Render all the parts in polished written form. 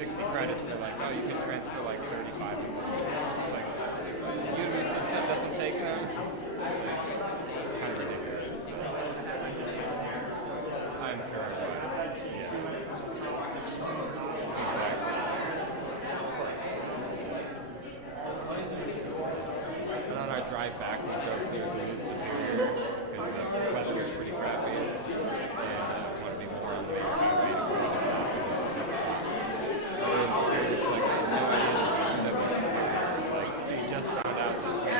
60 credits, they're like, oh, you can transfer like 35 of them. It's like, the Udemy system doesn't take them. Kind of ridiculous. I'm sure. Yeah. Exactly. And on our drive back, we drove through the Superior because the weather was pretty crappy. And I wanted to be more on the main highway to go to the stop. We just found out this week.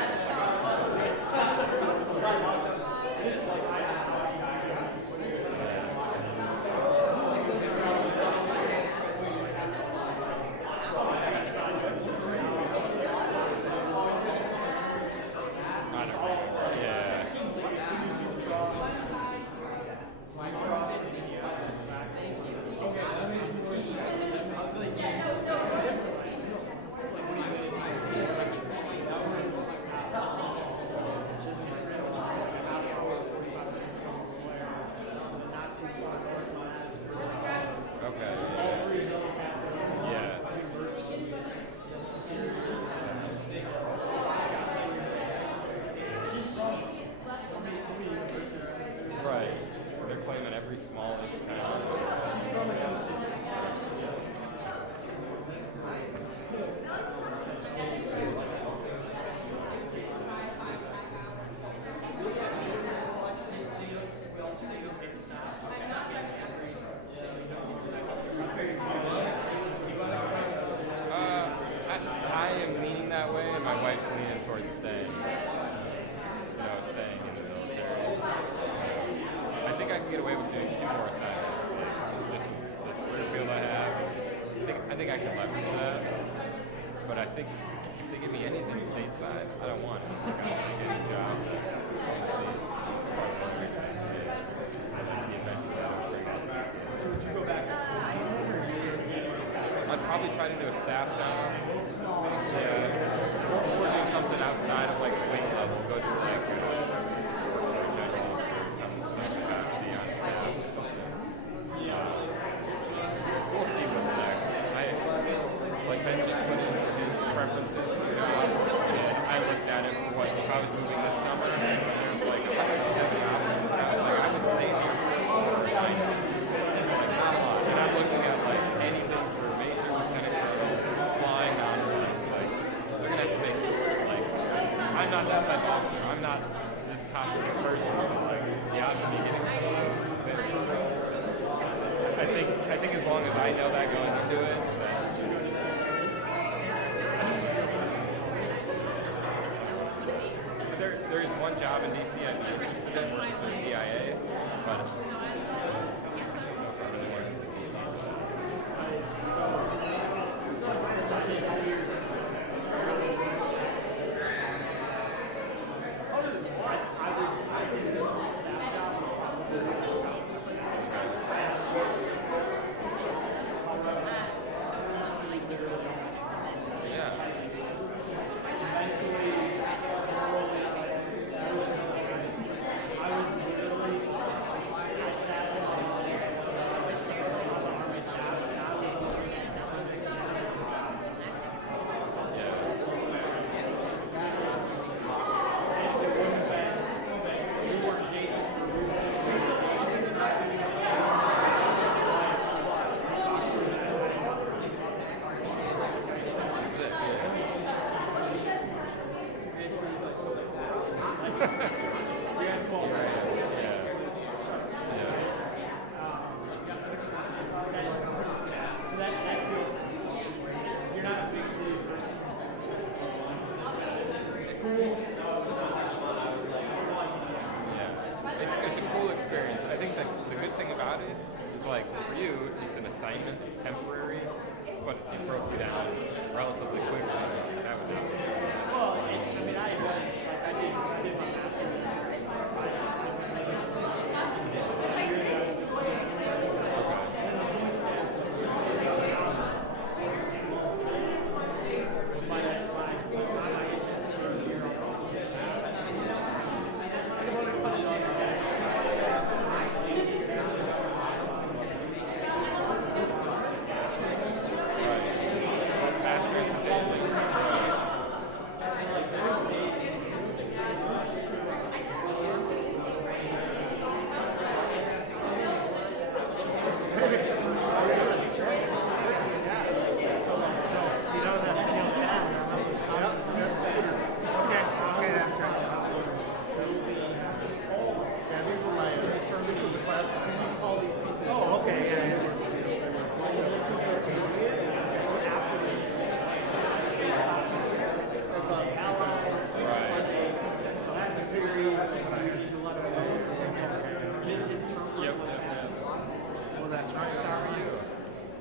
that's right. How are you?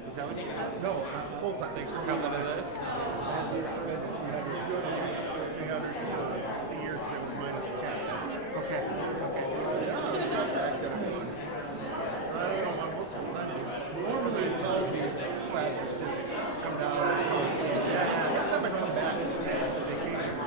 Is that what you said? No, full time. Thanks for coming to this. 300 a year to minus a cap. Okay. Yeah, it's not bad. I don't know how most of the time because I tell these classes just come down and every time I come back for vacation,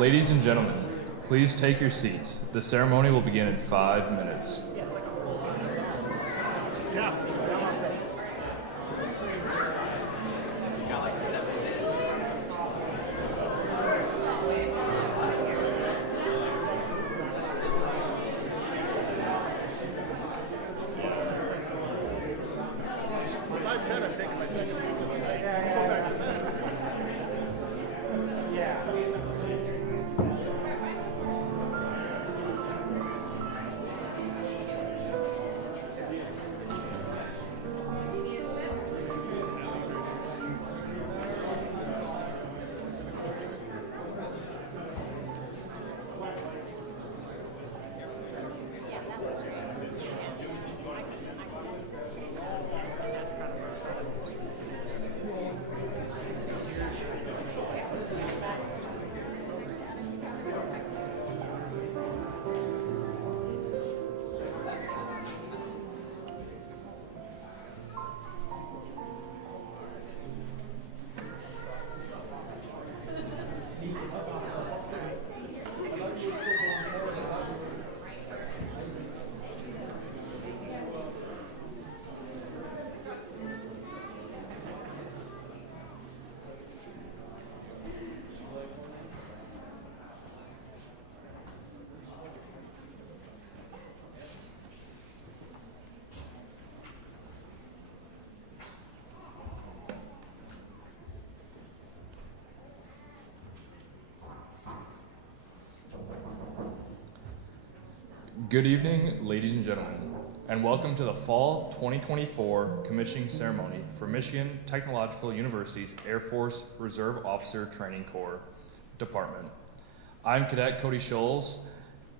Ladies and gentlemen, please take your seats. The ceremony will begin in 5 minutes. yeah. I'm taking my second week of the night. Go back to bed. Good evening, ladies and gentlemen, and welcome to the Fall 2024 Commissioning Ceremony for Michigan Technological University's Air Force Reserve Officer Training Corps Department. I'm Cadet Cody Scholes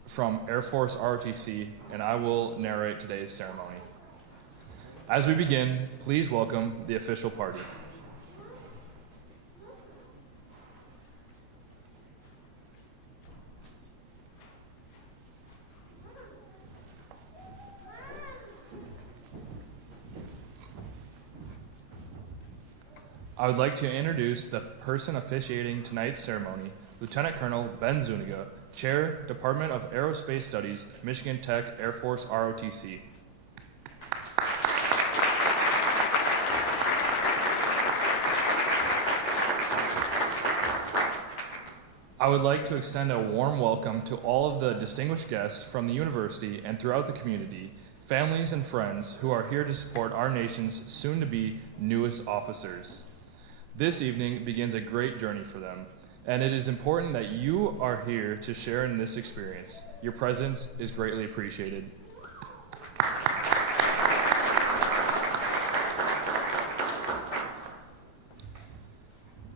from Air Force ROTC, and I will narrate today's ceremony. As we begin, please welcome the official party. I would like to introduce the person officiating tonight's ceremony, Lieutenant Colonel Ben Zuniga, Chair, Department of Aerospace Studies, Michigan Tech Air Force ROTC. I would like to extend a warm welcome to all of the distinguished guests from the university and throughout the community, families and friends who are here to support our nation's soon-to-be newest officers. This evening begins a great journey for them, and it is important that you are here to share in this experience. Your presence is greatly appreciated.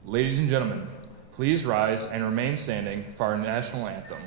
Ladies and gentlemen, please rise and remain standing for our national anthem.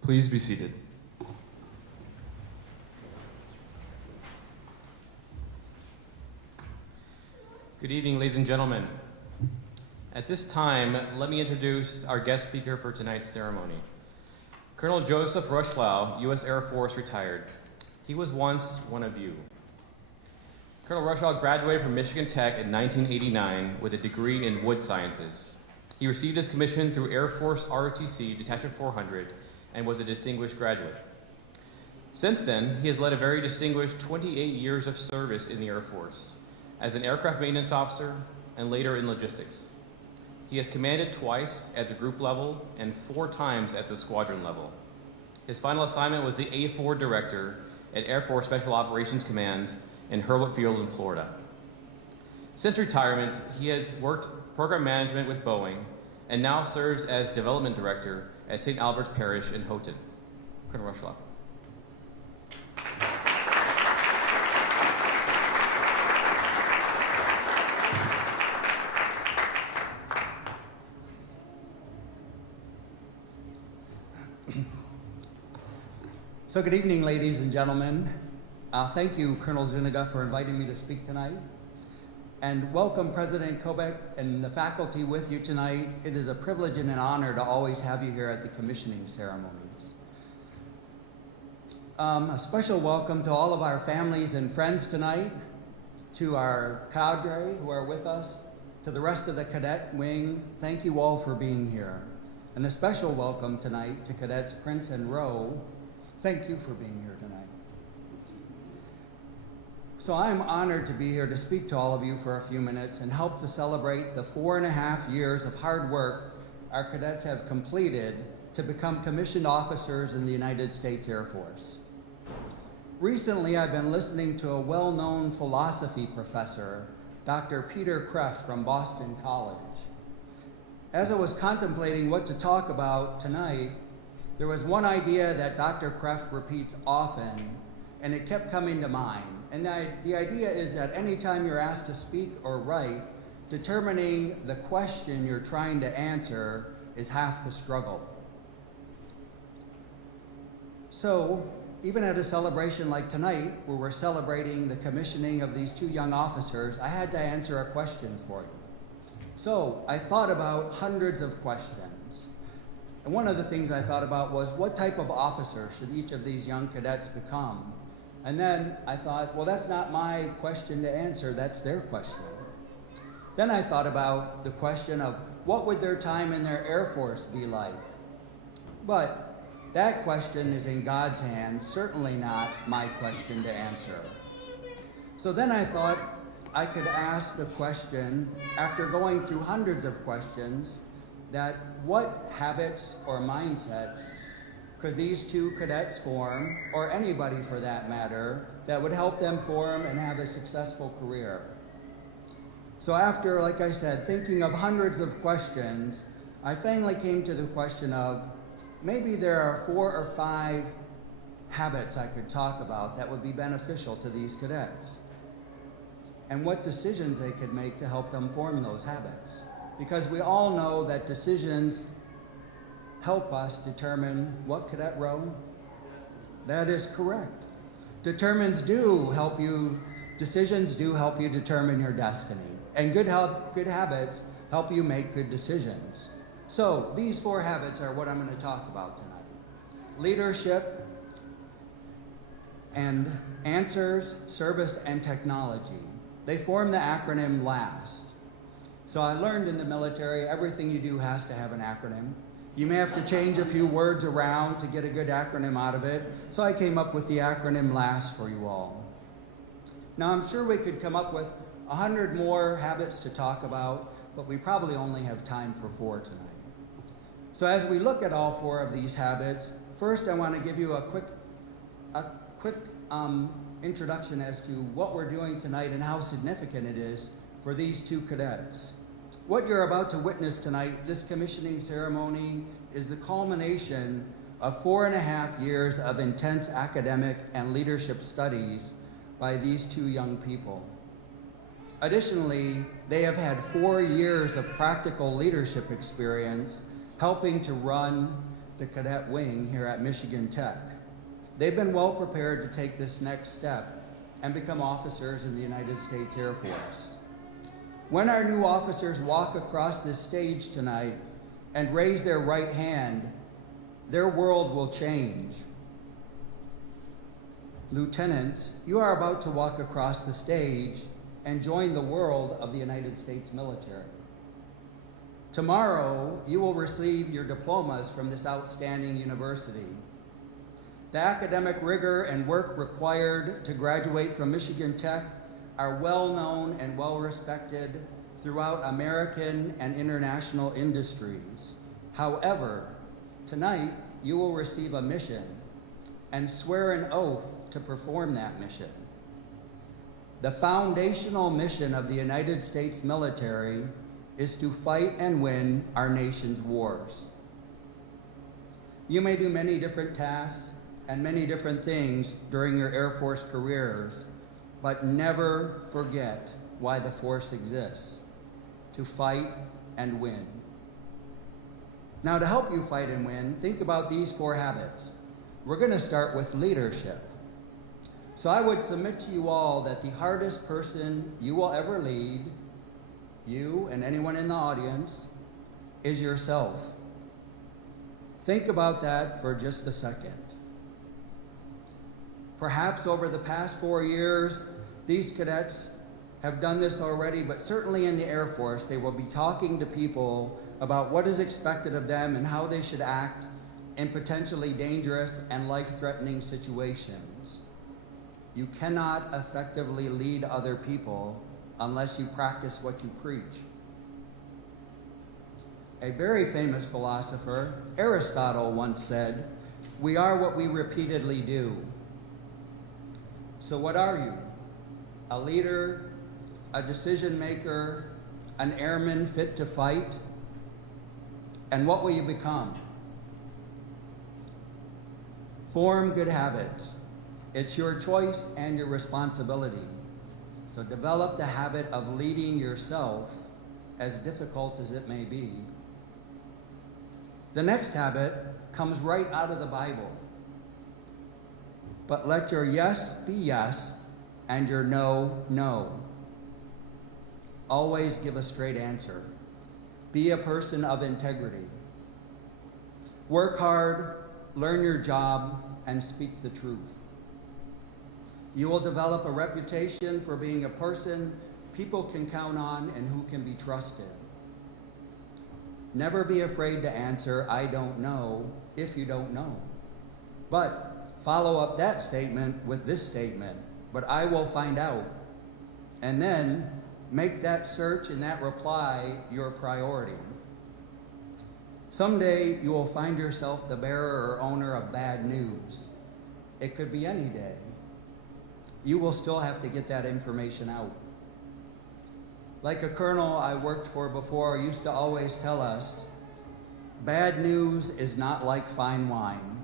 Please be seated. Good evening, ladies and gentlemen. At this time, let me introduce our guest speaker for tonight's ceremony. Colonel Joseph Rushlow, U.S. Air Force, retired. He was once one of you. Colonel Rushlow graduated from Michigan Tech in 1989 with a degree in wood sciences. He received his commission through Air Force ROTC Detachment 400 and was a distinguished graduate. Since then, he has led a very distinguished 28 years of service in the Air Force as an aircraft maintenance officer and later in logistics. He has commanded twice at the group level and 4 times at the squadron level. His final assignment was the A4 Director at Air Force Special Operations Command in Hurlbut Field in Florida. Since retirement, he has worked program management with Boeing and now serves as Development Director at St. Albert's Parish in Houghton. Colonel Rushlow. So good evening, ladies and gentlemen. Thank you, Colonel Zuniga, for inviting me to speak tonight. And welcome President Kobek and the faculty with you tonight. It is a privilege and an honor to always have you here at the commissioning ceremonies. A special welcome to all of our families and friends tonight, to our cadre who are with us, to the rest of the cadet wing. Thank you all for being here. And a special welcome tonight to Cadets Prince and Rowe. Thank you for being here tonight. So I'm honored to be here to speak to all of you for a few minutes and help to celebrate the 4.5 years of hard work our cadets have completed to become commissioned officers in the United States Air Force. Recently, I've been listening to a well-known philosophy professor, Dr. Peter Kreeft from Boston College. As I was contemplating what to talk about tonight, there was one idea that Dr. Kreeft repeats often, and it kept coming to mind. And the idea is that anytime you're asked to speak or write, determining the question you're trying to answer is half the struggle. So, even at a celebration like tonight, where we're celebrating the commissioning of these 2 young officers, I had to answer a question for you. So, I thought about hundreds of questions. And one of the things I thought about was, what type of officer should each of these young cadets become? And then I thought, well, that's not my question to answer, that's their question. Then I thought about the question of, what would their time in their Air Force be like? But that question is in God's hands, certainly not my question to answer. So then I thought I could ask the question, after going through hundreds of questions, that what habits or mindsets could these 2 cadets form, or anybody for that matter, that would help them form and have a successful career? So after, like I said, thinking of hundreds of questions, I finally came to the question of, maybe there are 4 or 5 habits I could talk about that would be beneficial to these cadets, and what decisions they could make to help them form those habits. Because we all know that decisions help us determine what, Cadet Rowe? That is correct. Decisions do help you determine your destiny. And good habits help you make good decisions. So these 4 habits are what I'm going to talk about tonight. Leadership and answers, service, and technology. They form the acronym LAST. So I learned in the military, everything you do has to have an acronym. You may have to change a few words around to get a good acronym out of it. So I came up with the acronym LAST for you all. Now I'm sure we could come up with 100 more habits to talk about, but we probably only have time for 4 tonight. So as we look at all 4 of these habits, first I want to give you a quick introduction as to what we're doing tonight and how significant it is for these 2 cadets. What you're about to witness tonight, this commissioning ceremony, is the culmination of 4.5 years of intense academic and leadership studies by these 2 young people. Additionally, they have had 4 years of practical leadership experience helping to run the cadet wing here at Michigan Tech. They've been well prepared to take this next step and become officers in the United States Air Force. When our new officers walk across this stage tonight and raise their right hand, their world will change. Lieutenants, you are about to walk across the stage and join the world of the United States military. Tomorrow, you will receive your diplomas from this outstanding university. The academic rigor and work required to graduate from Michigan Tech are well known and well respected throughout American and international industries. However, tonight you will receive a mission and swear an oath to perform that mission. The foundational mission of the United States military is to fight and win our nation's wars. You may do many different tasks and many different things during your Air Force careers, but never forget why the force exists: to fight and win. Now, to help you fight and win, think about these 4 habits. We're going to start with leadership. So I would submit to you all that the hardest person you will ever lead, you and anyone in the audience, is yourself. Think about that for just a second. Perhaps over the past 4 years, these cadets have done this already, but certainly in the Air Force, they will be talking to people about what is expected of them and how they should act in potentially dangerous and life-threatening situations. You cannot effectively lead other people unless you practice what you preach. A very famous philosopher, Aristotle, once said, "We are what we repeatedly do." So what are you? A leader, a decision maker, an airman fit to fight? And what will you become? Form good habits. It's your choice and your responsibility. So develop the habit of leading yourself, as difficult as it may be. The next habit comes right out of the Bible. But let your yes be yes and your no, no. Always give a straight answer. Be a person of integrity. Work hard, learn your job, and speak the truth. You will develop a reputation for being a person people can count on and who can be trusted. Never be afraid to answer, "I don't know," if you don't know. But follow up that statement with this statement, "But I will find out." And then make that search and that reply your priority. Someday you will find yourself the bearer or owner of bad news. It could be any day. You will still have to get that information out. Like a colonel I worked for before used to always tell us, bad news is not like fine wine.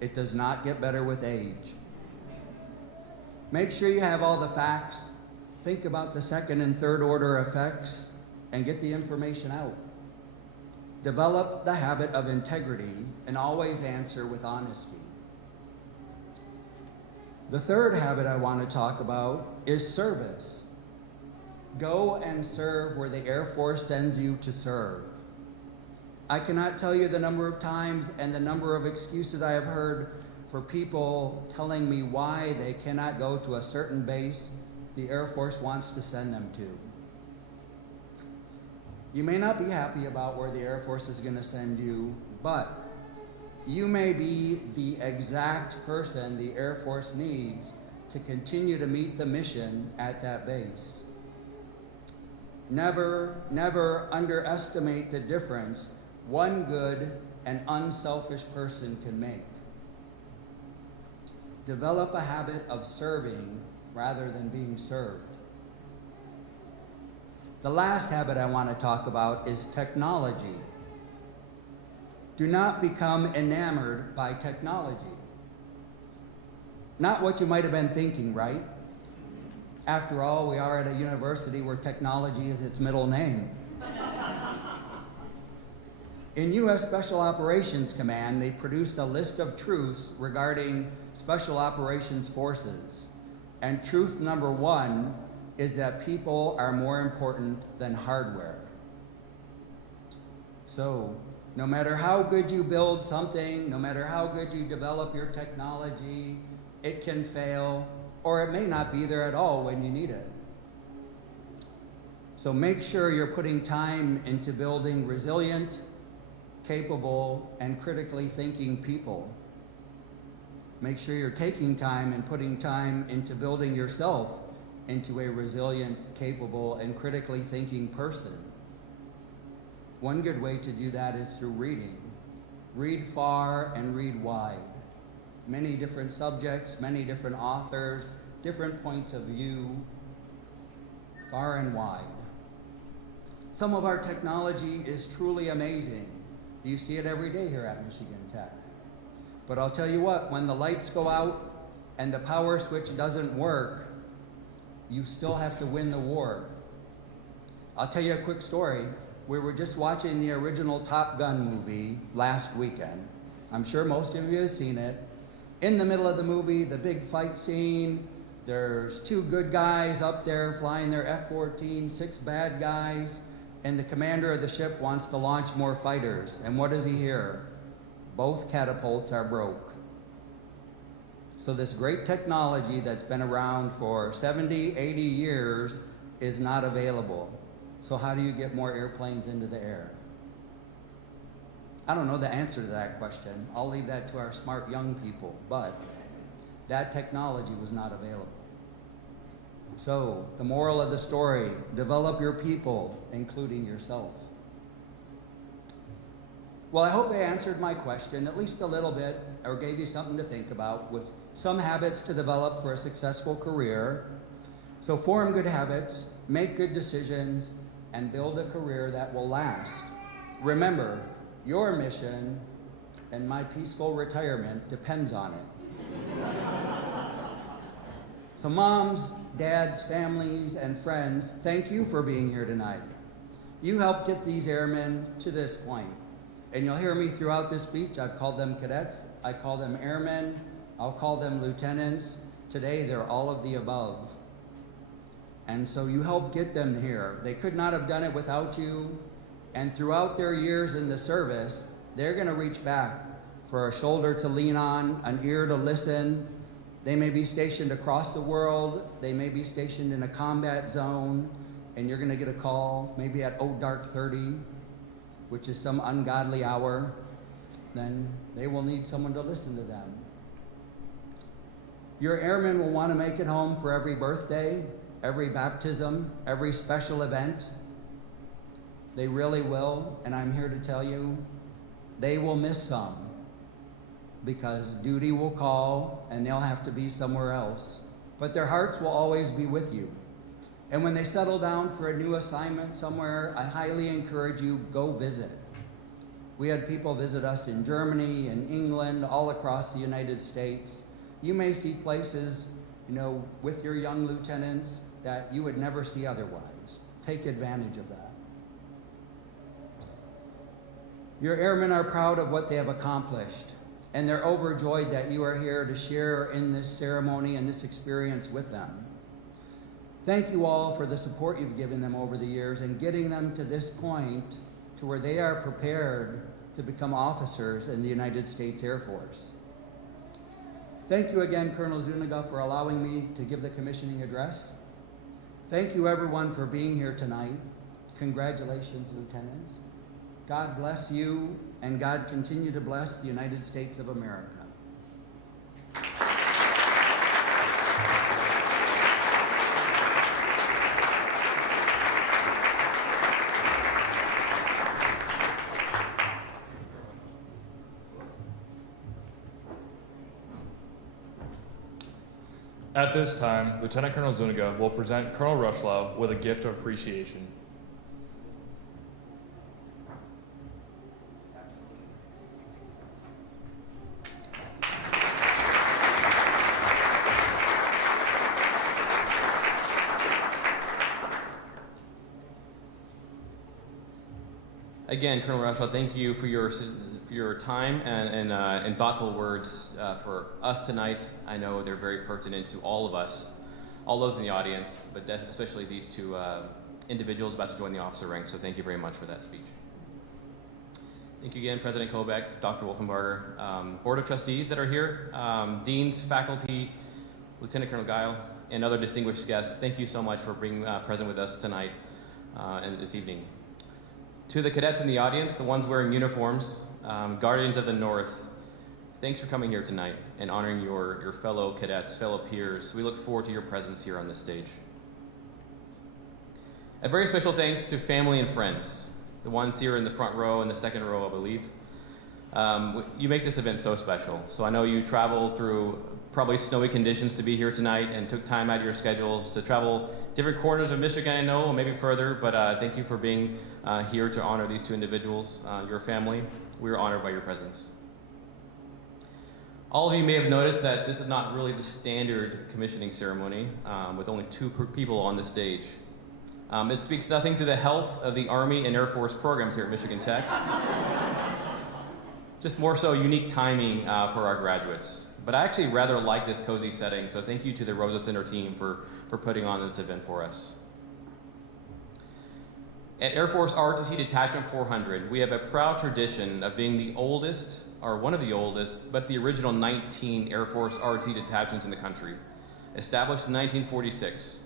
It does not get better with age. Make sure you have all the facts, think about the second and third order effects, and get the information out. Develop the habit of integrity and always answer with honesty. The third habit I want to talk about is service. Go and serve where the Air Force sends you to serve. I cannot tell you the number of times and the number of excuses I have heard for people telling me why they cannot go to a certain base the Air Force wants to send them to. You may not be happy about where the Air Force is going to send you, but you may be the exact person the Air Force needs to continue to meet the mission at that base. Never, never underestimate the difference one good and unselfish person can make. Develop a habit of serving rather than being served. The last habit I want to talk about is technology. Do not become enamored by technology. Not what you might have been thinking, right? After all, we are at a university where technology is its middle name. In U.S. Special Operations Command, they produced a list of truths regarding Special Operations Forces. And truth number 1 is that people are more important than hardware. So, no matter how good you build something, no matter how good you develop your technology, it can fail, or it may not be there at all when you need it. So make sure you're putting time into building resilient, capable, and critically thinking people. Make sure you're taking time and putting time into building yourself into a resilient, capable, and critically thinking person. One good way to do that is through reading. Read far and read wide. Many different subjects, many different authors, different points of view, far and wide. Some of our technology is truly amazing. You see it every day here at Michigan Tech. But I'll tell you what, when the lights go out and the power switch doesn't work, you still have to win the war. I'll tell you a quick story. We were just watching the original Top Gun movie last weekend. I'm sure most of you have seen it. In the middle of the movie, the big fight scene, there's 2 good guys up there flying their F-14, 6 bad guys, and the commander of the ship wants to launch more fighters. And what does he hear? Both catapults are broke. So this great technology that's been around for 70, 80 years is not available. So how do you get more airplanes into the air? I don't know the answer to that question. I'll leave that to our smart young people. But that technology was not available. So, the moral of the story, develop your people, including yourself. Well, I hope I answered my question at least a little bit, or gave you something to think about with some habits to develop for a successful career. So form good habits, make good decisions, and build a career that will last. Remember, your mission and my peaceful retirement depends on it. So moms, dads, families, and friends, thank you for being here tonight. You helped get these airmen to this point. And you'll hear me throughout this speech. I've called them cadets, I call them airmen, I'll call them lieutenants. Today, they're all of the above. And so you helped get them here. They could not have done it without you. And throughout their years in the service, they're gonna reach back for a shoulder to lean on, an ear to listen. They may be stationed across the world. They may be stationed in a combat zone, and you're gonna get a call, maybe at dark 30, which is some ungodly hour. Then they will need someone to listen to them. Your airmen will wanna make it home for every birthday, every baptism, every special event. They really will, and I'm here to tell you, they will miss some because duty will call and they'll have to be somewhere else. But their hearts will always be with you. And when they settle down for a new assignment somewhere, I highly encourage you, go visit. We had people visit us in Germany and England, all across the United States. You may see places, with your young lieutenants that you would never see otherwise. Take advantage of that. Your airmen are proud of what they have accomplished, and they're overjoyed that you are here to share in this ceremony and this experience with them. Thank you all for the support you've given them over the years and getting them to this point to where they are prepared to become officers in the United States Air Force. Thank you again, Colonel Zuniga, for allowing me to give the commissioning address. Thank you everyone for being here tonight. Congratulations, lieutenants. God bless you, and God continue to bless the United States of America. At this time, Lieutenant Colonel Zuniga will present Colonel Rushlow with a gift of appreciation. Again, Colonel Rushlow, thank you for your time and thoughtful words for us tonight. I know they're very pertinent to all of us, all those in the audience, but especially these two individuals about to join the officer ranks. So thank you very much for that speech. Thank you again, President Kobeck, Dr. Wolfenbarger, Board of Trustees that are here, deans, faculty, Lieutenant Colonel Guile, and other distinguished guests. Thank you so much for being present with us tonight and this evening. To the cadets in the audience, the ones wearing uniforms, Guardians of the North, thanks for coming here tonight and honoring your fellow cadets, fellow peers. We look forward to your presence here on this stage. A very special thanks to family and friends, the ones here in the front row and the second row, I believe. You make this event so special. So I know you traveled through probably snowy conditions to be here tonight and took time out of your schedules to travel different corners of Michigan, I know, or maybe further, but thank you for being here to honor these two individuals, your family. We are honored by your presence. All of you may have noticed that this is not really the standard commissioning ceremony with only two people on the stage. It speaks nothing to the health of the Army and Air Force programs here at Michigan Tech. Just more so unique timing for our graduates. But I actually rather like this cozy setting, so thank you to the Rosa Center team for putting on this event for us. At Air Force ROTC Detachment 400, we have a proud tradition of being the oldest, or one of the oldest, but the original 19 Air Force ROTC detachments in the country, established in 1946.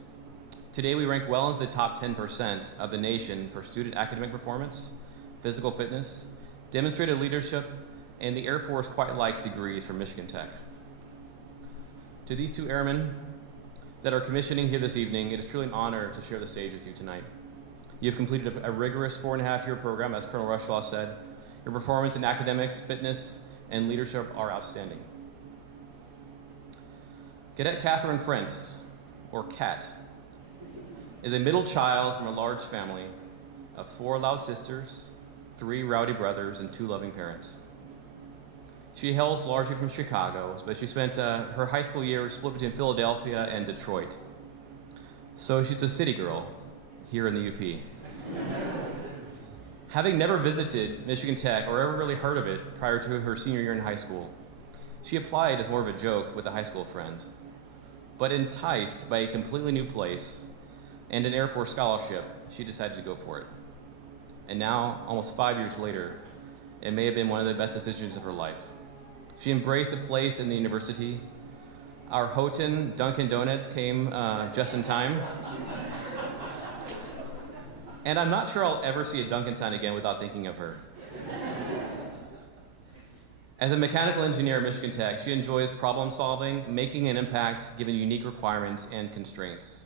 Today we rank well into the top 10% of the nation for student academic performance, physical fitness, demonstrated leadership, and the Air Force quite likes degrees from Michigan Tech. To these two airmen that are commissioning here this evening, it is truly an honor to share the stage with you tonight. You have completed a rigorous 4.5-year program, as Colonel Rushlaw said. Your performance in academics, fitness, and leadership are outstanding. Cadet Catherine Prince, or Cat, is a middle child from a large family of 4 loud sisters, 3 rowdy brothers, and 2 loving parents. She hails largely from Chicago, but she spent her high school years split between Philadelphia and Detroit. So she's a city girl here in the UP. Having never visited Michigan Tech or ever really heard of it prior to her senior year in high school, she applied as more of a joke with a high school friend. But enticed by a completely new place and an Air Force scholarship, she decided to go for it. And now, almost 5 years later, it may have been one of the best decisions of her life. She embraced the place in the university. Our Houghton Dunkin' Donuts came just in time. And I'm not sure I'll ever see a Dunkin' sign again without thinking of her. As a mechanical engineer at Michigan Tech, she enjoys problem solving, making an impact given unique requirements and constraints.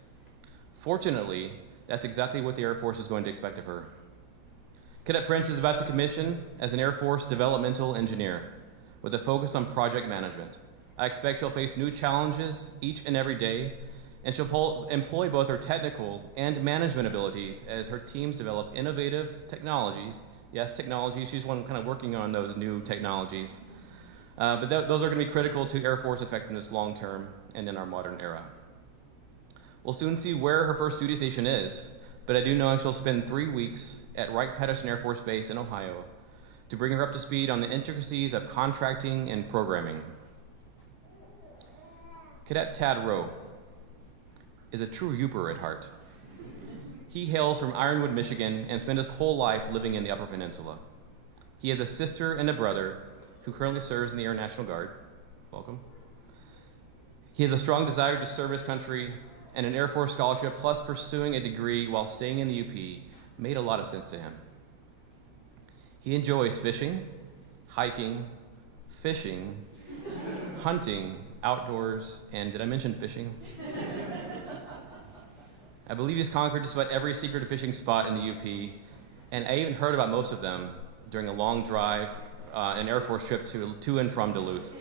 Fortunately, that's exactly what the Air Force is going to expect of her. Cadet Prince is about to commission as an Air Force developmental engineer with a focus on project management. I expect she'll face new challenges each and every day, and she'll employ both her technical and management abilities as her teams develop innovative technologies. Yes, technology, she's one kind of working on those new technologies. But those are going to be critical to Air Force effectiveness long term and in our modern era. We'll soon see where her first duty station is, but I do know she'll spend 3 weeks at Wright-Patterson Air Force Base in Ohio to bring her up to speed on the intricacies of contracting and programming. Cadet Tad Rowe is a true Yooper at heart. He hails from Ironwood, Michigan, and spent his whole life living in the Upper Peninsula. He has a sister and a brother who currently serves in the Air National Guard. Welcome. He has a strong desire to serve his country, and an Air Force scholarship plus pursuing a degree while staying in the UP made a lot of sense to him. He enjoys fishing, hiking, fishing, hunting, outdoors, and did I mention fishing? I believe he's conquered just about every secret fishing spot in the UP, and I even heard about most of them during a long drive, an Air Force trip to and from Duluth.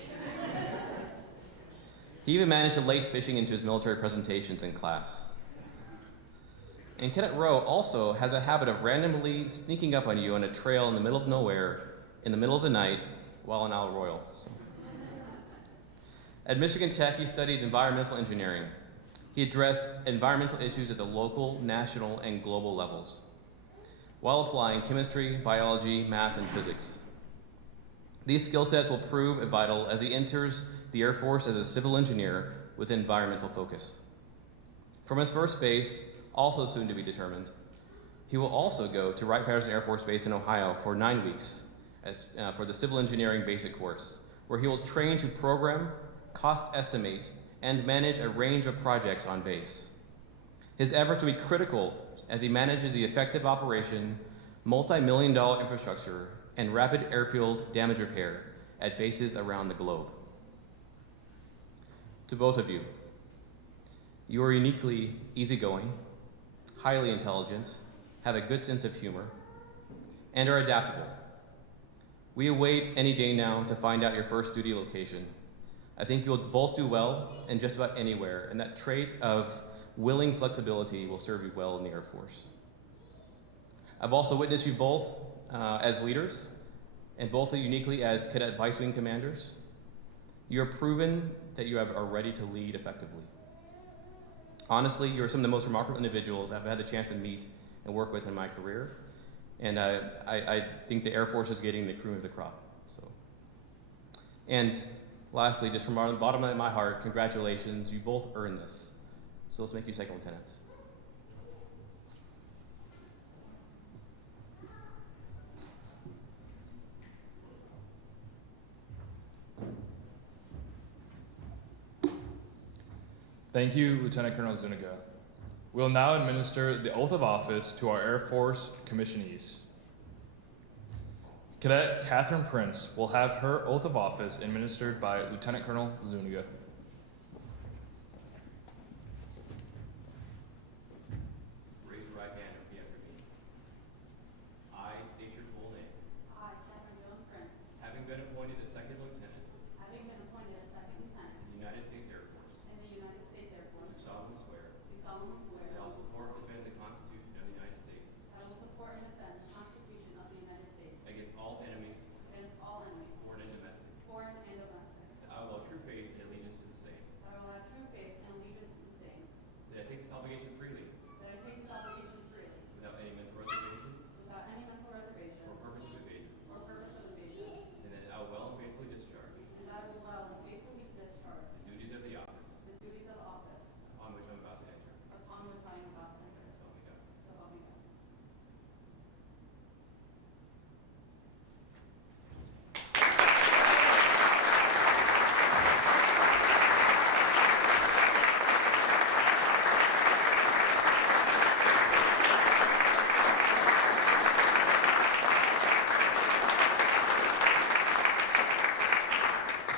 He even managed to lace fishing into his military presentations in class. And Cadet Rowe also has a habit of randomly sneaking up on you on a trail in the middle of nowhere, in the middle of the night, while in Isle Royal. So. At Michigan Tech, he studied environmental engineering. He addressed environmental issues at the local, national, and global levels, while applying chemistry, biology, math, and physics. These skill sets will prove vital as he enters the Air Force as a civil engineer with environmental focus. From his first base, also soon to be determined, he will also go to Wright-Patterson Air Force Base in Ohio for 9 weeks for the civil engineering basic course, where he will train to program, cost estimate, and manage a range of projects on base. His efforts will be critical as he manages the effective operation, multi-million-dollar infrastructure, and rapid airfield damage repair at bases around the globe. To both of you, you are uniquely easygoing, highly intelligent, have a good sense of humor, and are adaptable. We await any day now to find out your first duty location. I think you'll both do well in just about anywhere, and that trait of willing flexibility will serve you well in the Air Force. I've also witnessed you both as leaders, and both uniquely as Cadet Vice Wing Commanders. You have proven that you are ready to lead effectively. Honestly, you're some of the most remarkable individuals I've had the chance to meet and work with in my career, and I think the Air Force is getting the cream of the crop. So, and lastly, just from the bottom of my heart, congratulations, you both earned this. So let's make you second lieutenants. Thank you, Lieutenant Colonel Zuniga. We'll now administer the oath of office to our Air Force commissionees. Cadet Catherine Prince will have her oath of office administered by Lieutenant Colonel Zuniga.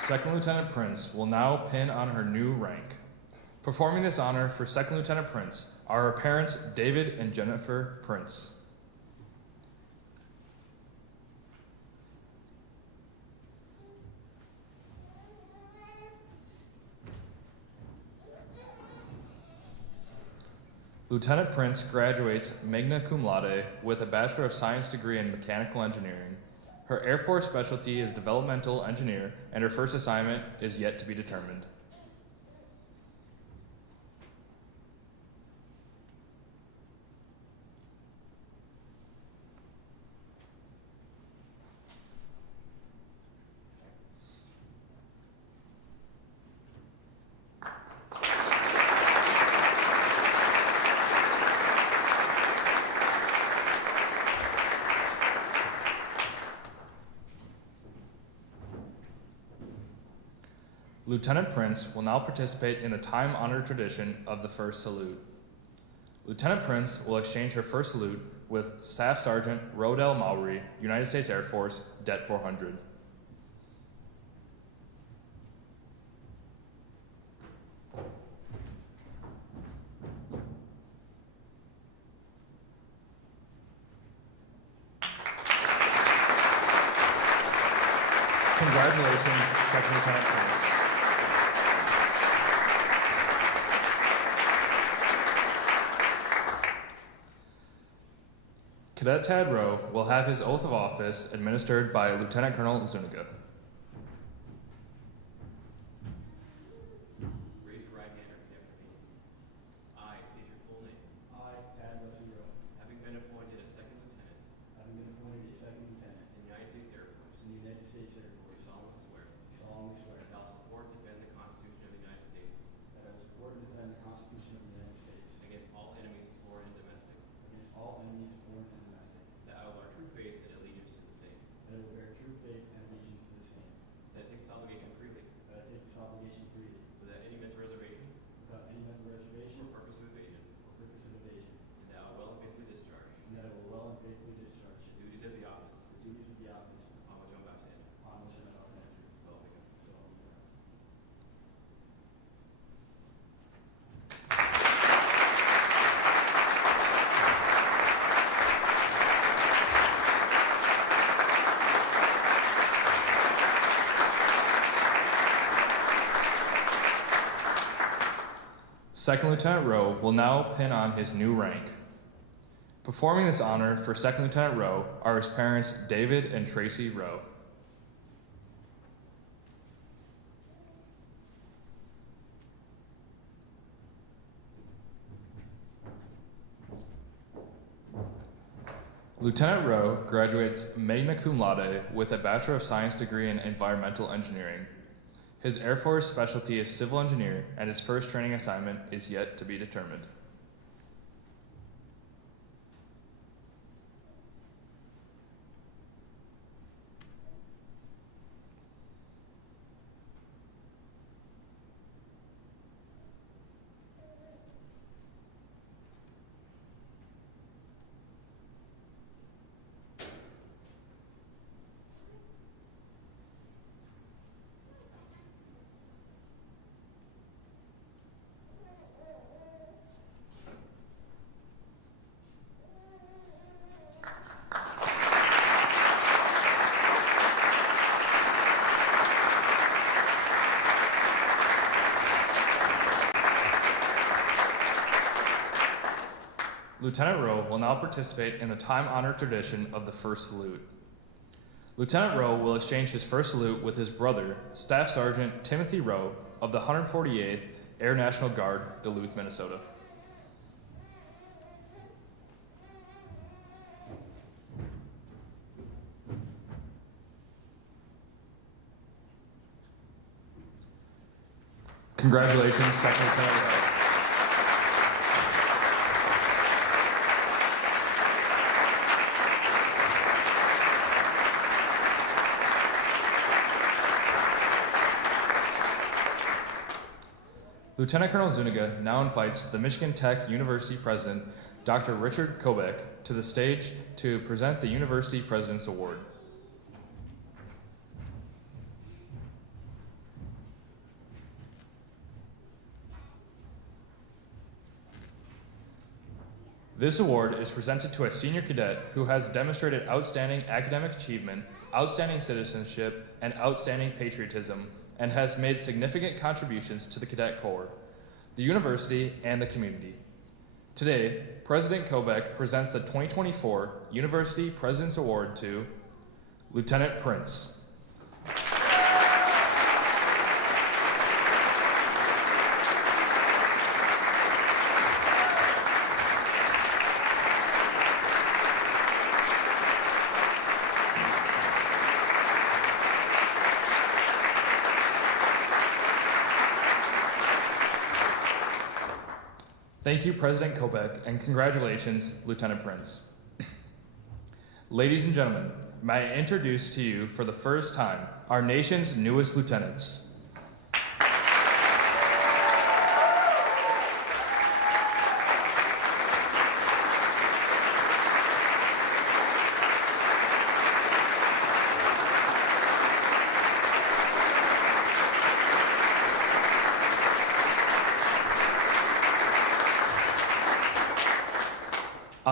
Second Lieutenant Prince will now pin on her new rank. Performing this honor for Second Lieutenant Prince are her parents, David and Jennifer Prince. Lieutenant Prince graduates magna cum laude with a Bachelor of Science degree in Mechanical Engineering. Her Air Force specialty is developmental engineer, and her first assignment is yet to be determined. Lieutenant Prince will now participate in the time-honored tradition of the first salute. Lieutenant Prince will exchange her first salute with Staff Sergeant Rodell Mowry, United States Air Force, Det 400. Congratulations, Second Lieutenant Prince. Cadet Tad Rowe will have his oath of office administered by Lieutenant Colonel Zuniga. Raise your right hand and repeat after me. I state your full name. I, Tad Rowe, Having been appointed a second lieutenant having been appointed a second lieutenant in the United States Air Force, in the United States Air Force, solemnly swear solemnly swear that I will support and defend the Constitution of the United States that I will support and defend the Constitution of the United States against all enemies, foreign and domestic, against all enemies, foreign and domestic, that I will bear true faith and allegiance to the same, that I will bear true faith and allegiance to the same, that I take this obligation freely, that I take this obligation freely, without any mental reservation without any mental reservation or purpose of evasion, or purpose of evasion, and that I will well and faithfully discharge and that I will well and faithfully discharge the duties of the office the duties of the office upon which I'm about to enter. upon which I am about to enter. So help me God. So help me God. Second Lieutenant Rowe will now pin on his new rank. Performing this honor for Second Lieutenant Rowe are his parents, David and Tracy Rowe. Lieutenant Rowe graduates magna cum laude with a Bachelor of Science degree in Environmental Engineering. His Air Force specialty is civil engineer, and his first training assignment is yet to be determined. Lieutenant Rowe will now participate in the time-honored tradition of the first salute. Lieutenant Rowe will exchange his first salute with his brother, Staff Sergeant Timothy Rowe of the 148th Air National Guard, Duluth, Minnesota. Congratulations, Second Lieutenant Rowe. Lieutenant Colonel Zuniga now invites the Michigan Tech University President, Dr. Richard Kobek, to the stage to present the University President's Award. This award is presented to a senior cadet who has demonstrated outstanding academic achievement, outstanding citizenship, and outstanding patriotism, and has made significant contributions to the Cadet Corps, the university, and the community. Today, President Kobeck presents the 2024 University President's Award to Lieutenant Prince. Thank you, President Kobeck, and congratulations, Lieutenant Prince. Ladies and gentlemen, may I introduce to you for the first time our nation's newest lieutenants.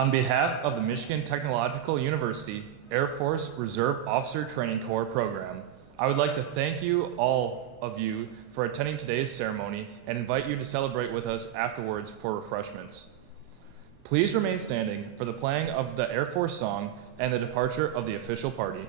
On behalf of the Michigan Technological University Air Force Reserve Officer Training Corps program, I would like to thank you, all of you, for attending today's ceremony and invite you to celebrate with us afterwards for refreshments. Please remain standing for the playing of the Air Force song and the departure of the official party.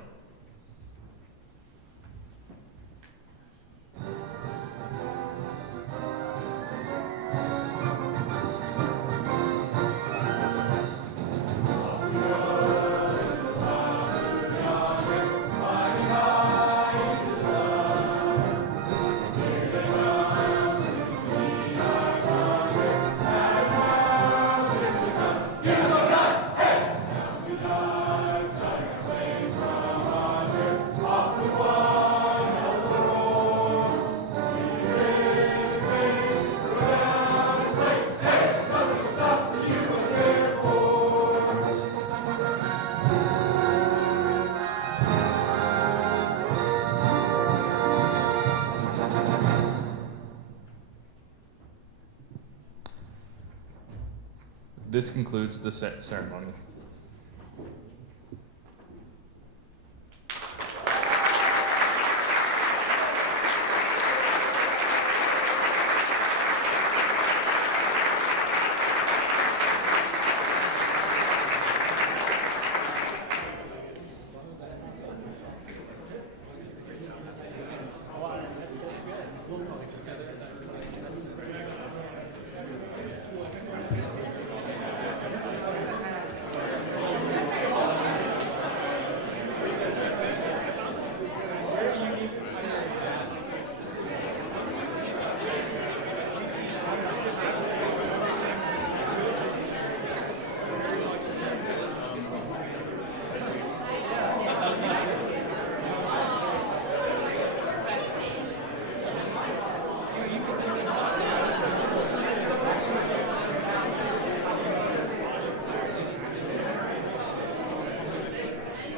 This concludes the ceremony.